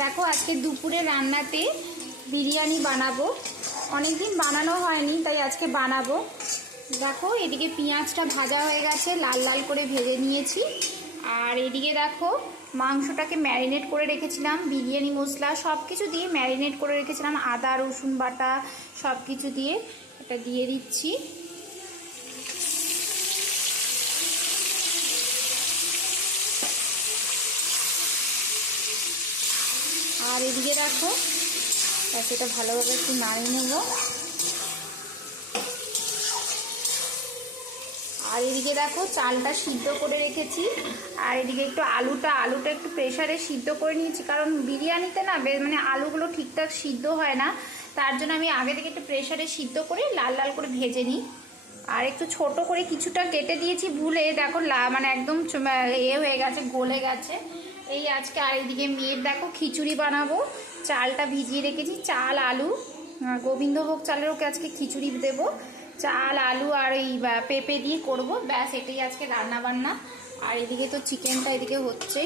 দেখো আজকে দুপুরে রান্নাতে বিরিয়ানি বানাবো। অনেক দিন বানানো হয়নি, তাই আজকে বানাবো। দেখো এদিকে পেঁয়াজটা ভাজা হয়ে গেছে, লাল লাল করে ভেজে নিয়েছি। আর এদিকে দেখো মাংসটাকে ম্যারিনেট করে রেখেছিলাম, বিরিয়ানি মশলা সব কিছু দিয়ে ম্যারিনেট করে রেখেছিলাম, আদা রসুন বাটা সব কিছু দিয়ে এটা দিয়ে দিচ্ছি। আর এদিকে দেখো সেটা ভালোভাবে একটু নাড়িয়ে নেব। আর এদিকে দেখো চালটা সিদ্ধ করে রেখেছি। আর এদিকে একটু আলুটা একটু প্রেসারে সিদ্ধ করে নিয়েছি, কারণ বিরিয়ানিতে না মানে আলুগুলো ঠিকঠাক সিদ্ধ হয় না, তার জন্য আমি আগে থেকে একটু প্রেসারে সিদ্ধ করে লাল লাল করে ভেজে নিই। আর একটু ছোট করে কিছুটা কেটে দিয়েছি ভুলে, দেখো মানে একদম হয়ে গেছে, গলে গেছে এই আজকে। আর এইদিকে মেয়ের দেখো খিচুড়ি বানাবো, চালটা ভিজিয়ে রেখেছি, চাল আলু, গোবিন্দভোগ চালের ওকে আজকে খিচুড়ি দেবো। চাল আলু আর এই পেঁপে দিয়ে করব, ব্যাস এটাই আজকে রান্না বান্না। আর এদিকে তো চিকেনটা এদিকে হচ্ছে।